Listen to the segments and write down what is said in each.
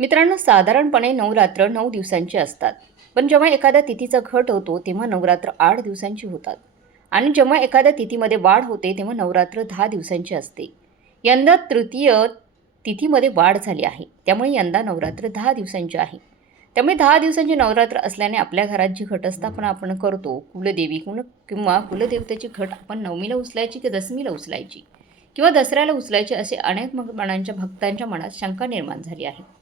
मित्रांनो साधारणपणे नवरात्र नऊ दिवसांची असतात. पण जेव्हा एखाद्या तिथीचा घट होतो तेव्हा नवरात्र आठ दिवसांची होतात. आणि जेव्हा एखाद्या तिथीमध्ये वाढ होते तेव्हा नवरात्र दहा दिवसांची असते. यंदा तृतीय तिथीमध्ये वाढ झाली आहे. त्यामुळे यंदा नवरात्र दहा दिवसांची आहे. त्यामुळे दहा दिवसांची नवरात्र असल्याने आपल्या घरात जी घटस्थापना आपण करतो कुलदेवी कुण किंवा कुलदेवतेची घट आपण नवमीला उचलायची की दसमीला उचलायची? किंवा दसऱ्याला उचलायची असे अनेक मनांच्या भक्तांच्या मनात शंका निर्माण झाली आहे.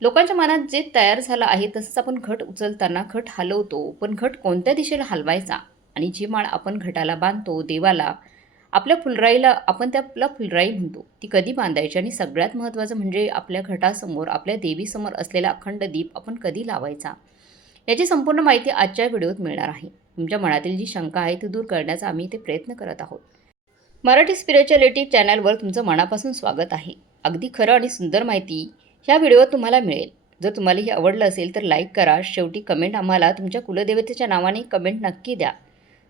लोकांच्या मनात जे तयार झालं आहे तसंच आपण घट उचलताना घट हलवतो. पण घट कोणत्या दिशेला हलवायचा? आणि जी माळ आपण घटाला बांधतो देवाला आपल्या फुलराईला आपण त्याला फुलराई म्हणतो ती कधी बांधायची? आणि सगळ्यात महत्त्वाचं म्हणजे आपल्या घटासमोर आपल्या देवीसमोर असलेला अखंड दीप आपण कधी लावायचा? याची संपूर्ण माहिती आजच्या व्हिडिओत मिळणार आहे. तुमच्या मनातील जी शंका आहे ती दूर करण्याचा आम्ही ते प्रयत्न करत आहोत. मराठी स्पिरिच्युअलिटी चॅनलवर तुमचं मनापासून स्वागत आहे. अगदी खरं आणि सुंदर माहिती ह्या व्हिडिओ तुम्हाला मिळेल. जर तुम्हाला हे आवडलं असेल तर लाईक करा. शेवटी कमेंट आम्हाला तुमच्या कुलदेवतेच्या नावाने कमेंट नक्की द्या.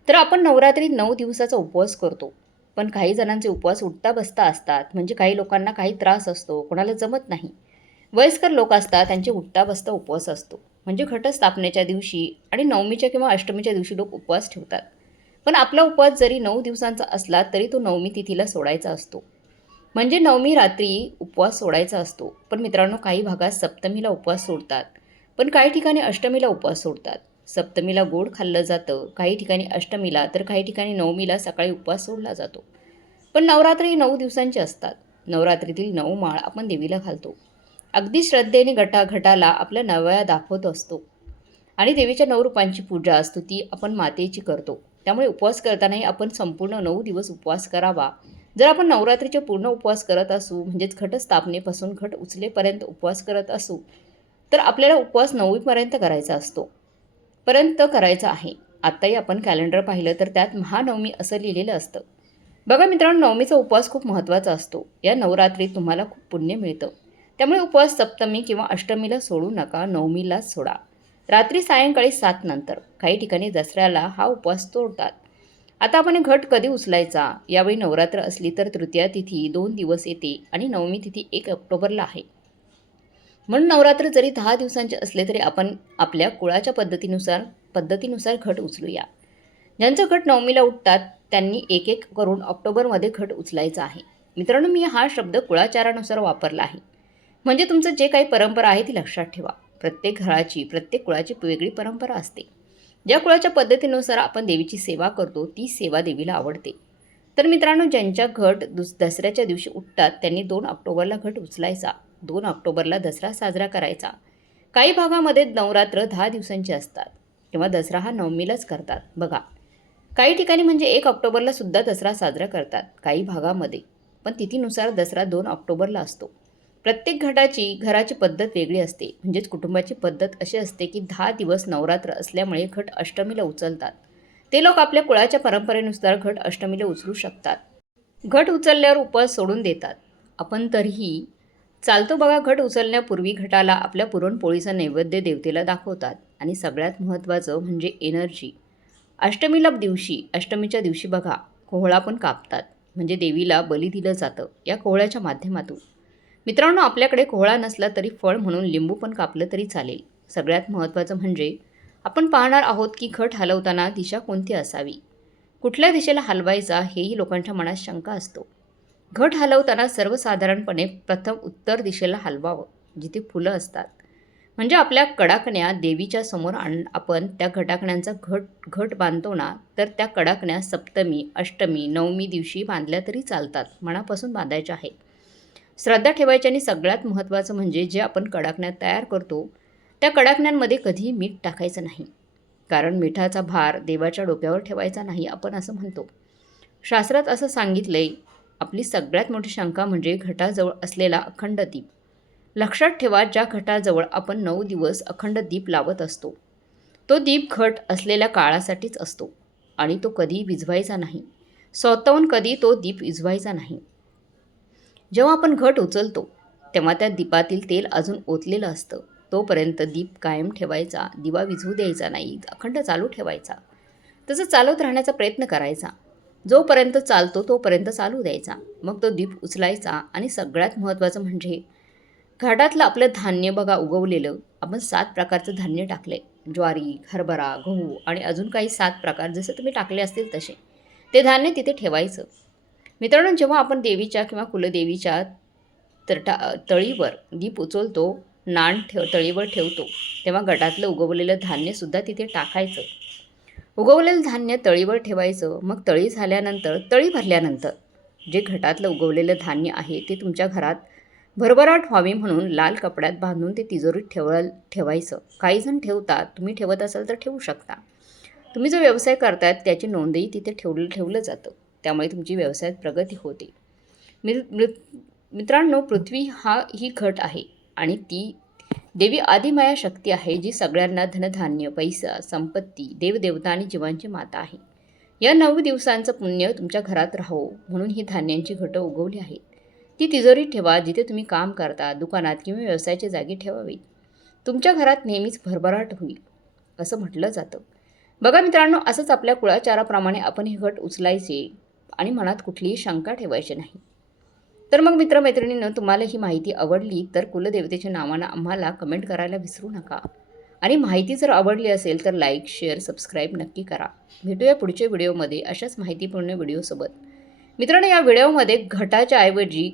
तर आपण नवरात्रीत नऊ दिवसाचा उपवास करतो. पण काही जणांचे उपवास उठता बसता असतात. म्हणजे काही लोकांना काही त्रास असतो. कोणाला जमत नाही. वयस्कर लोक असतात. त्यांचे उठता बसता उपवास असतो. म्हणजे घटस्थापनेच्या दिवशी आणि नवमीच्या किंवा अष्टमीच्या दिवशी लोक उपवास ठेवतात. पण आपला उपवास जरी नऊ दिवसांचा असला तरी तो नवमी तिथीला सोडायचा असतो. म्हणजे नवमी रात्री उपवास सोडायचा असतो. पण मित्रांनो काही भागात सप्तमीला उपवास सोडतात. पण काही ठिकाणी अष्टमीला उपवास सोडतात. सप्तमीला गोड खाल्लं जातं. काही ठिकाणी अष्टमीला तर काही ठिकाणी नवमीला सकाळी उपवास सोडला जातो. पण नवरात्री ही नऊ दिवसांची असतात. नवरात्रीतील नऊ माळ आपण देवीला घालतो. अगदी श्रद्धेने गटाघटाला आपल्या नवया दाखवत असतो. आणि देवीच्या नऊ रूपांची पूजा स्तुती आपण मातेची करतो. त्यामुळे उपवास करतानाही आपण संपूर्ण नऊ दिवस उपवास करावा. जर आपण नवरात्रीचे पूर्ण उपवास करत असू म्हणजेच घटस्थापनेपासून घट उचलेपर्यंत उपवास करत असू तर आपल्याला उपवास नववीपर्यंत करायचा असतो. पर्यंत करायचा आहे. आत्ताही आपण कॅलेंडर पाहिलं तर त्यात महानवमी असं लिहिलेलं असतं. बघा मित्रांनो नवमीचा उपवास खूप महत्त्वाचा असतो. या नवरात्रीत तुम्हाला खूप पुण्य मिळतं. त्यामुळे उपवास सप्तमी किंवा अष्टमीला सोडू नका नवमीलाच सोडा. रात्री सायंकाळी सात नंतर. काही ठिकाणी दसऱ्याला हा उपवास तोडतात. आता आपण घट कधी उचलायचा? यावेळी नवरात्र असली तर तृतीया तिथी दोन दिवस येते आणि नवमी तिथी एक ऑक्टोबरला आहे. म्हणून नवरात्र जरी दहा दिवसांचे असले तरी आपण आपल्या कुळाच्या पद्धतीनुसार पद्धतीनुसार घट उचलूया. ज्यांचं घट नवमीला उठतात त्यांनी एक एक करून ऑक्टोबरमध्ये घट उचलायचा आहे. मित्रांनो मी हा शब्द कुळाचारानुसार वापरला आहे. म्हणजे तुमचं जे काही परंपरा आहे ती लक्षात ठेवा. प्रत्येक घराची प्रत्येक कुळाची वेगळी परंपरा असते. ज्या कुळाच्या पद्धतीनुसार आपण देवीची सेवा करतो ती सेवा देवीला आवडते. तर मित्रांनो ज्यांच्या घट दुस दसऱ्याच्या दिवशी उठतात त्यांनी दोन ऑक्टोबरला घट उचलायचा. दोन ऑक्टोबरला दसरा साजरा करायचा. काही भागामध्ये नवरात्र दहा दिवसांची असतात किंवा दसरा हा नवमीलाच करतात. बघा काही ठिकाणी म्हणजे एक ऑक्टोबरला सुद्धा दसरा साजरा करतात काही भागामध्ये. पण तिथीनुसार दसरा दोन ऑक्टोबरला असतो. प्रत्येक घटाची घराची पद्धत वेगळी असते. म्हणजेच कुटुंबाची पद्धत अशी असते की दहा दिवस नवरात्र असल्यामुळे घट अष्टमीला उचलतात. ते लोक आपल्या कुळाच्या परंपरेनुसार घट अष्टमीला उचलू शकतात. घट उचलल्यावर उपवास सोडून देतात. आपण तरीही चालतो बघा घट उचलण्यापूर्वी घटाला आपल्या पुरणपोळीचा नैवेद्य देवतेला दाखवतात. आणि सगळ्यात महत्त्वाचं म्हणजे एनर्जी अष्टमीला दिवशी अष्टमीच्या दिवशी बघा कोहळा पण कापतात. म्हणजे देवीला बली दिलं जातं. या कोहळ्याच्या माध्यमातून. मित्रांनो आपल्याकडे कोहळा नसला तरी फळ म्हणून लिंबू पण कापलं तरी चालेल. सगळ्यात महत्त्वाचं म्हणजे आपण पाहणार आहोत की घट हलवताना दिशा कोणती असावी? कुठल्या दिशेला हलवायचा हेही लोकांच्या मनात शंका असतो. घट हलवताना सर्वसाधारणपणे प्रथम उत्तर दिशेला हलवावं जिथे फुलं असतात. म्हणजे आपल्या कडाकण्या देवीच्या समोर आण आपण त्या घटाकण्यांचा घट घट बांधतो ना तर त्या कडाकण्या सप्तमी अष्टमी नवमी दिवशी बांधल्या तरी चालतात मनापासून बांधायच्या आहेत. श्रद्धा ठेवायची आणि सगळ्यात महत्त्वाचं म्हणजे जे आपण कडाकण्यात तयार करतो त्या कडाकण्यांमध्ये कधीही मीठ टाकायचं नाही. कारण मिठाचा भार देवाच्या डोक्यावर ठेवायचा नाही आपण असं म्हणतो. शास्त्रात असं सांगितलं आहे आपली सगळ्यात मोठी शंका म्हणजे घटाजवळ असलेला अखंड दीप. लक्षात ठेवा ज्या घटाजवळ आपण नऊ दिवस अखंड दीप लावत असतो तो दीप घट असलेल्या काळासाठीच असतो आणि तो कधी विझवायचा नाही. स्वतःहून कधी तो दीप विझवायचा नाही. जेव्हा आपण घट उचलतो तेव्हा त्या दीपातील तेल अजून ओतलेलं असतं. तोपर्यंत दीप कायम ठेवायचा दिवा विझवू द्यायचा नाही अखंड चालू ठेवायचा. तसं चालवत राहण्याचा प्रयत्न करायचा. जोपर्यंत चालतो तोपर्यंत चालू द्यायचा. मग तो दीप उचलायचा आणि सगळ्यात महत्त्वाचं म्हणजे घाटातलं आपलं धान्य बघा उगवलेलं. आपण सात प्रकारचं धान्य टाकले ज्वारी हरभरा गहू आणि अजून काही सात प्रकार. जसं तुम्ही टाकले असतील तसे. ते धान्य तिथे ठेवायचं. मित्रांनो जेव्हा आपण देवीच्या किंवा कुलदेवीच्या तरटा तळीवर दीप उचलतो नाण ठेव तळीवर ठेवतो तेव्हा गटातलं उगवलेलं धान्यसुद्धा तिथे टाकायचं. उगवलेलं धान्य तळीवर ठेवायचं मग तळी झाल्यानंतर तळी भरल्यानंतर जे घटातलं उगवलेलं धान्य आहे ते तुमच्या घरात भरभराट व्हावी म्हणून लाल कपड्यात बांधून ते तिजोरीत ठेव ठेवायचं. काही जण ठेवतात तुम्ही ठेवत असाल तर ठेवू शकता. तुम्ही जो व्यवसाय करतायत त्याची नोंदही तिथे ठेवलं ठेवलं जातं. त्यामुळे तुमची व्यवसायात प्रगती होते. मृ मित्रांनो पृथ्वी हा ही घट आहे आणि ती देवी आदिमाया शक्ती आहे जी सगळ्यांना धनधान्य पैसा संपत्ती देवदेवता आणि जीवांची माता आहे. या नऊ दिवसांचं पुण्य तुमच्या घरात राहो म्हणून ही धान्यांची घटं उगवली आहेत. ती तिजोरी ठेवा जिथे तुम्ही काम करता दुकानात किंवा व्यवसायाच्या जागी ठेवावी तुमच्या घरात नेहमीच भरभराट होईल असं म्हटलं जातं. बघा मित्रांनो असंच आपल्या कुळाचाराप्रमाणे आपण हे घट उचलायचे आणि मनात कुठलीही शंका ठेवायची नाही. तर मग मित्रमैत्रिणीनं तुम्हाला ही माहिती आवडली तर कुलदेवतेच्या नावानं आम्हाला कमेंट करायला विसरू नका. आणि माहिती जर आवडली असेल तर लाईक शेअर सबस्क्राईब नक्की करा. भेटूया पुढच्या व्हिडिओमध्ये अशाच माहितीपूर्ण व्हिडिओसोबत. मित्रांनो या व्हिडिओमध्ये घटाच्या ऐवजी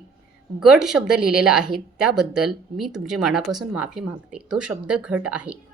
गट शब्द लिहिलेला आहे. त्याबद्दल मी तुमची मनापासून माफी मागते. तो शब्द घट आहे.